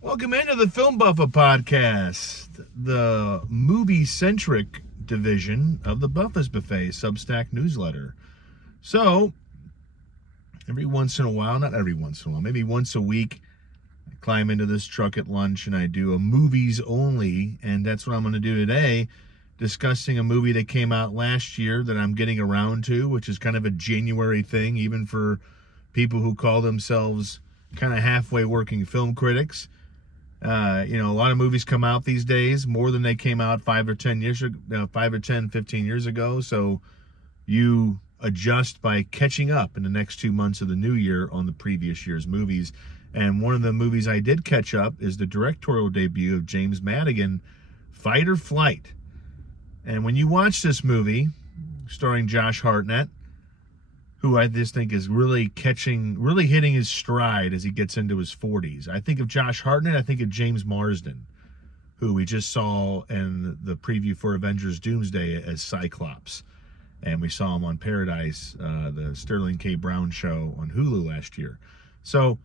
Welcome into the Film Buffa podcast, the movie-centric division of the Buffa's Buffet Substack newsletter. So, every once in a while, not every once in a while, maybe once a week, I climb into this truck at lunch and I do a movies only, and that's what I'm going to do today, discussing a movie that came out last year that I'm getting around to, which is kind of a January thing, even for people who call themselves kind of halfway working film critics. A lot of movies come out these days, more than they came out 5 or 10 years ago, 5 or 10, 15 years ago. So you adjust by catching up in the next 2 months of the new year on the previous year's movies. And one of the movies I did catch up is the directorial debut of James Madigan, Fight or Flight. And when you watch this movie, starring Josh Hartnett, who I just think is really hitting his stride as he gets into his 40s. I think of Josh Hartnett, I think of James Marsden, who we just saw in the preview for Avengers Doomsday as Cyclops. And we saw him on Paradise, the Sterling K. Brown show on Hulu last year. So,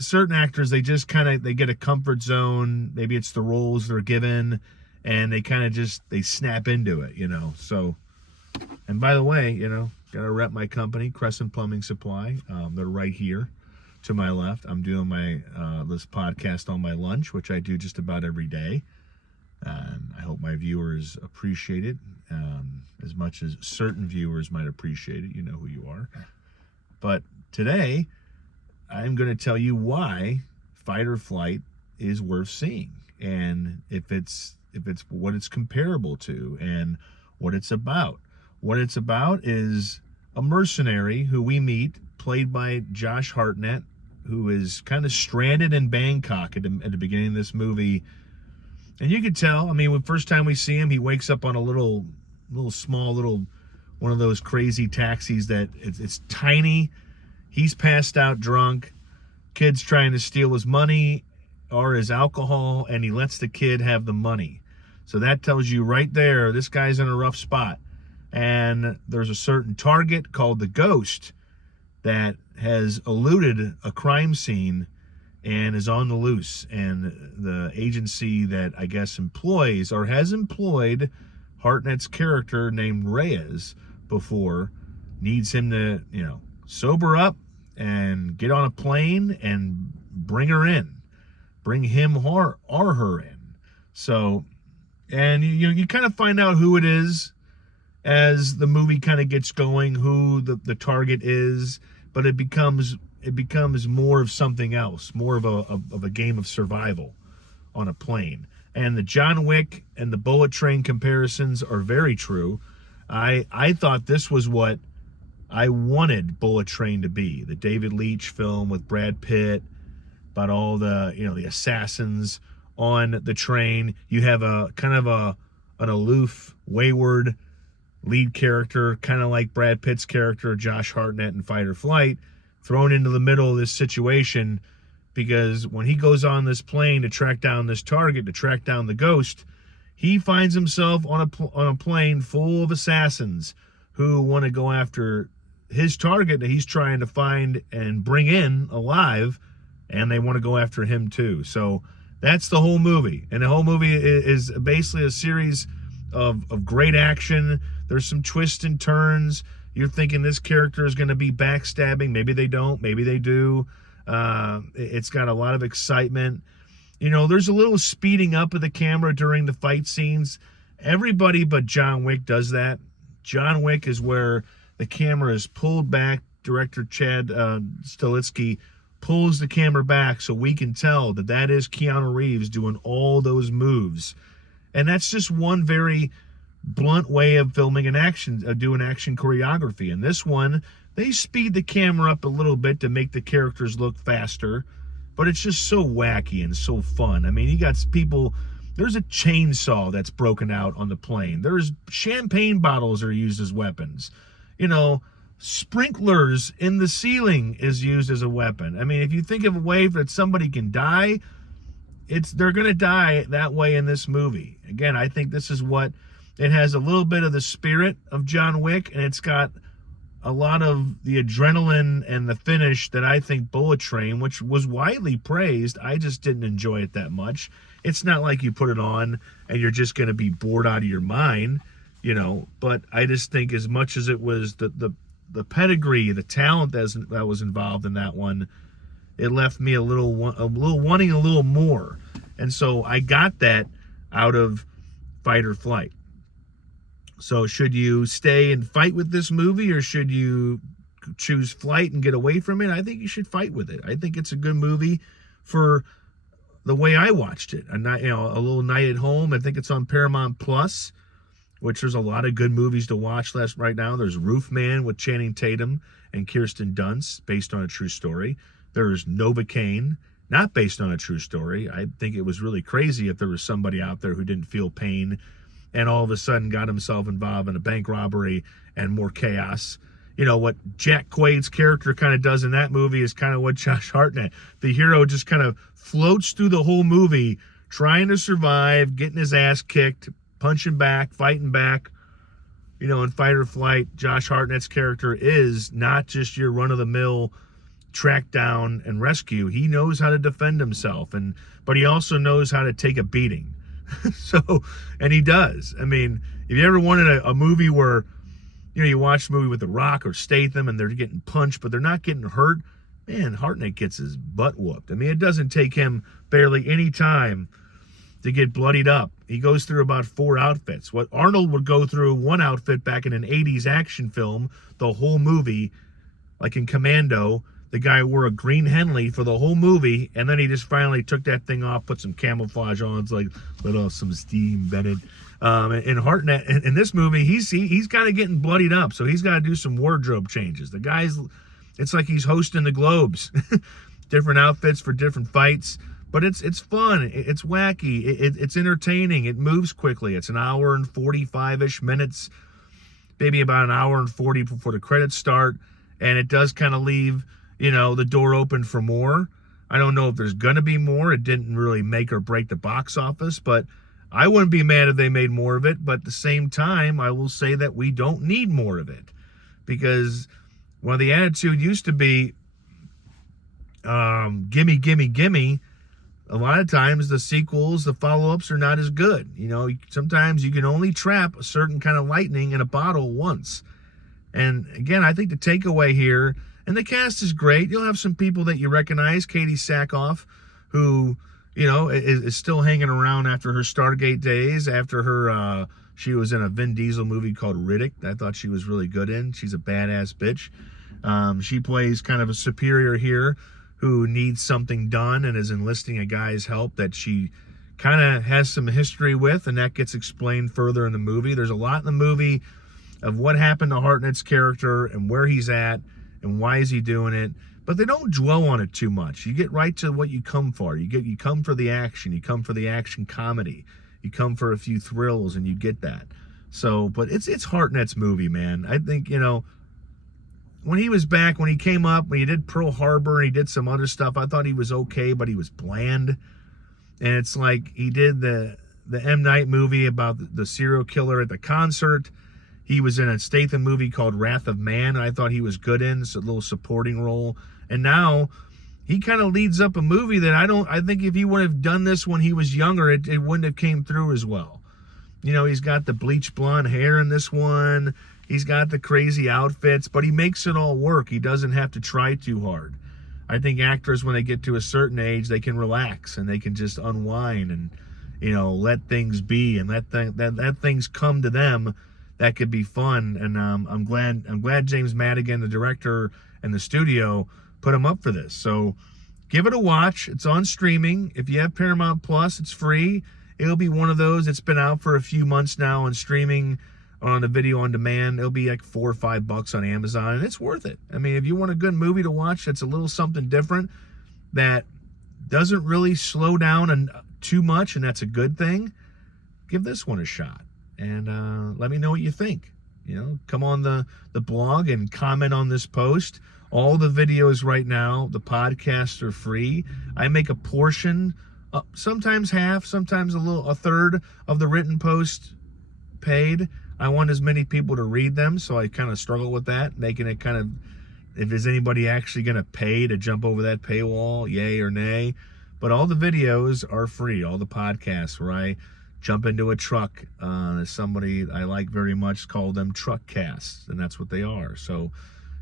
certain actors, they get a comfort zone. Maybe it's the roles they're given, and they snap into it, So, and by the way, gotta rep my company, Crescent Plumbing Supply. They're right here to my left. I'm doing my this podcast on my lunch, which I do just about every day. I hope my viewers appreciate it as much as certain viewers might appreciate it. You know who you are. But today, I'm going to tell you why Fight or Flight is worth seeing, and if it's what it's comparable to, and what it's about. What it's about is a mercenary who we meet, played by Josh Hartnett, who is kind of stranded in Bangkok at the beginning of this movie. And you could tell, the first time we see him, he wakes up on a little small one of those crazy taxis that it's tiny. He's passed out drunk. Kid's trying to steal his money or his alcohol, and he lets the kid have the money. So that tells you right there, this guy's in a rough spot. And there's a certain target called the Ghost that has eluded a crime scene and is on the loose. And the agency that I guess employs or has employed Hartnett's character named Reyes before needs him to, sober up and get on a plane and bring her in. Bring him or her in. So, and you kind of find out who it is as the movie kind of gets going, who the target is, but it becomes more of something else, more of a game of survival on a plane. And the John Wick and the Bullet Train comparisons are very true. I thought this was what I wanted Bullet Train to be, the David Leitch film with Brad Pitt, about all the the assassins on the train. You have a kind of an aloof, wayward lead character, kind of like Brad Pitt's character, Josh Hartnett in Fight or Flight, thrown into the middle of this situation, because when he goes on this plane to track down this target, to track down the Ghost, he finds himself on a plane full of assassins who want to go after his target that he's trying to find and bring in alive, and they want to go after him too. So that's the whole movie. And the whole movie is basically a series of great action. There's some twists and turns. You're thinking this character is going to be backstabbing. Maybe they don't. Maybe they do. It's got a lot of excitement. There's a little speeding up of the camera during the fight scenes. Everybody but John Wick does that. John Wick is where the camera is pulled back. Director Chad Stahelski pulls the camera back so we can tell that is Keanu Reeves doing all those moves. And that's just one very blunt way of filming doing action choreography. In this one, they speed the camera up a little bit to make the characters look faster, but it's just so wacky and so fun. You got people, there's a chainsaw that's broken out on the plane. There's champagne bottles are used as weapons. Sprinklers in the ceiling is used as a weapon. If you think of a way that somebody can die, they're going to die that way in this movie. Again, I think this is what it has, a little bit of the spirit of John Wick, and it's got a lot of the adrenaline and the finish that I think Bullet Train, which was widely praised, I just didn't enjoy it that much. It's not like you put it on and you're just going to be bored out of your mind, but I just think as much as it was the pedigree, the talent that was involved in that one, it left me a little wanting a little more. And so I got that out of Fight or Flight. So should you stay and fight with this movie, or should you choose flight and get away from it? I think you should fight with it. I think it's a good movie for the way I watched it. A little night at home. I think it's on Paramount Plus, which there's a lot of good movies to watch right now. There's Roof Man with Channing Tatum and Kirsten Dunst, based on a true story. There's Novocaine, not based on a true story. I think it was really crazy if there was somebody out there who didn't feel pain and all of a sudden got himself involved in a bank robbery and more chaos. What Jack Quaid's character kind of does in that movie is kind of what Josh Hartnett, the hero, just kind of floats through the whole movie, trying to survive, getting his ass kicked, punching back, fighting back. In Fight or Flight, Josh Hartnett's character is not just your run-of-the-mill track down and rescue. He knows how to defend himself, but he also knows how to take a beating. And he does. I mean, if you ever wanted a movie where, you watch a movie with The Rock or Statham and they're getting punched, but they're not getting hurt, man, Hartnett gets his butt whooped. I mean, it doesn't take him barely any time to get bloodied up. He goes through about 4 outfits. What Arnold would go through one outfit back in an 80s action film, the whole movie, like in Commando, the guy wore a green Henley for the whole movie, and then he just finally took that thing off, put some camouflage on. It's like, let off some steam, Bennett. And Hartnett, in this movie, he's kind of getting bloodied up, so he's got to do some wardrobe changes. The guy's, it's like he's hosting the Globes. Different outfits for different fights. But it's fun. It's wacky. It's entertaining. It moves quickly. It's an hour and 45-ish minutes, maybe about an hour and 40 before the credits start. And it does kind of leave, the door open for more. I don't know if there's going to be more. It didn't really make or break the box office, but I wouldn't be mad if they made more of it. But at the same time, I will say that we don't need more of it, because while the attitude used to be, gimme, gimme, gimme, a lot of times the sequels, the follow-ups are not as good. Sometimes you can only trap a certain kind of lightning in a bottle once. And again, I think the takeaway here, and the cast is great. You'll have some people that you recognize. Katie Sackhoff, who, is still hanging around after her Stargate days, after her, she was in a Vin Diesel movie called Riddick. I thought she was really good in. She's a badass bitch. She plays kind of a superior here who needs something done and is enlisting a guy's help that she kind of has some history with, and that gets explained further in the movie. There's a lot in the movie of what happened to Hartnett's character and where he's at and why is he doing it, but they don't dwell on it too much. You get right to what you come for. You come for the action. You come for the action comedy. You come for a few thrills, and you get that. So, but it's Hartnett's movie, man. I think, when he was back, when he came up, when he did Pearl Harbor and he did some other stuff, I thought he was okay, but he was bland. And it's like he did the M. Night movie about the serial killer at the concert. He was in a Statham movie called Wrath of Man. I thought he was good in. It's a little supporting role. And now he kind of leads up a movie that I think if he would have done this when he was younger, it wouldn't have came through as well. He's got the bleach blonde hair in this one. He's got the crazy outfits, but he makes it all work. He doesn't have to try too hard. I think actors, when they get to a certain age, they can relax and they can just unwind and, let things be and let things come to them. That could be fun. And I'm glad James Madigan, the director, and the studio put him up for this. So give it a watch. It's on streaming. If you have Paramount Plus, it's free. It'll be one of those. It's been out for a few months now on streaming, on the video on demand. It'll be like $4 or $5 on Amazon, and it's worth it. I mean, if you want a good movie to watch that's a little something different, that doesn't really slow down too much, and that's a good thing, give this one a shot. And let me know what you think. Come on the blog and comment on this post. All the videos right now, the podcasts are free. I make a portion, sometimes half, sometimes a third of the written post paid. I want as many people to read them, so I kind of struggle with that, making it kind of, if there's anybody actually going to pay to jump over that paywall, yay or nay. But all the videos are free, all the podcasts where I jump into a truck. Somebody I like very much called them truck casts, and that's what they are. So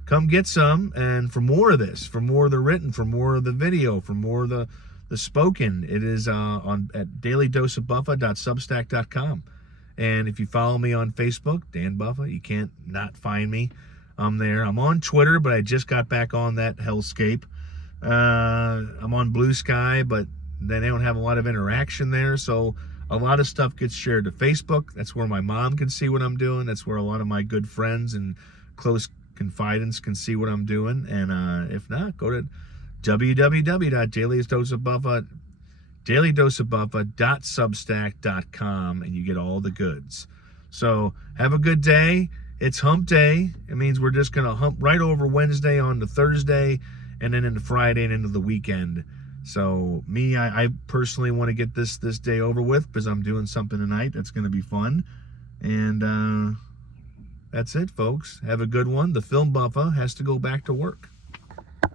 come get some, and for more of this, for more of the written, for more of the video, for more of the spoken, it is on at dailydoseofbuffa.substack.com. And if you follow me on Facebook, Dan Buffa, you can't not find me. I'm there. I'm on Twitter, but I just got back on that hellscape. I'm on Blue Sky, but they don't have a lot of interaction there, so a lot of stuff gets shared to Facebook. That's where my mom can see what I'm doing. That's where a lot of my good friends and close confidants can see what I'm doing. And if not, go to dailydoseofbuffa.substack.com, and you get all the goods. So have a good day. It's hump day. It means we're just going to hump right over Wednesday on to Thursday, and then into Friday and into the weekend. So me, I personally want to get this day over with because I'm doing something tonight that's going to be fun. And that's it, folks. Have a good one. The Film Buffa has to go back to work.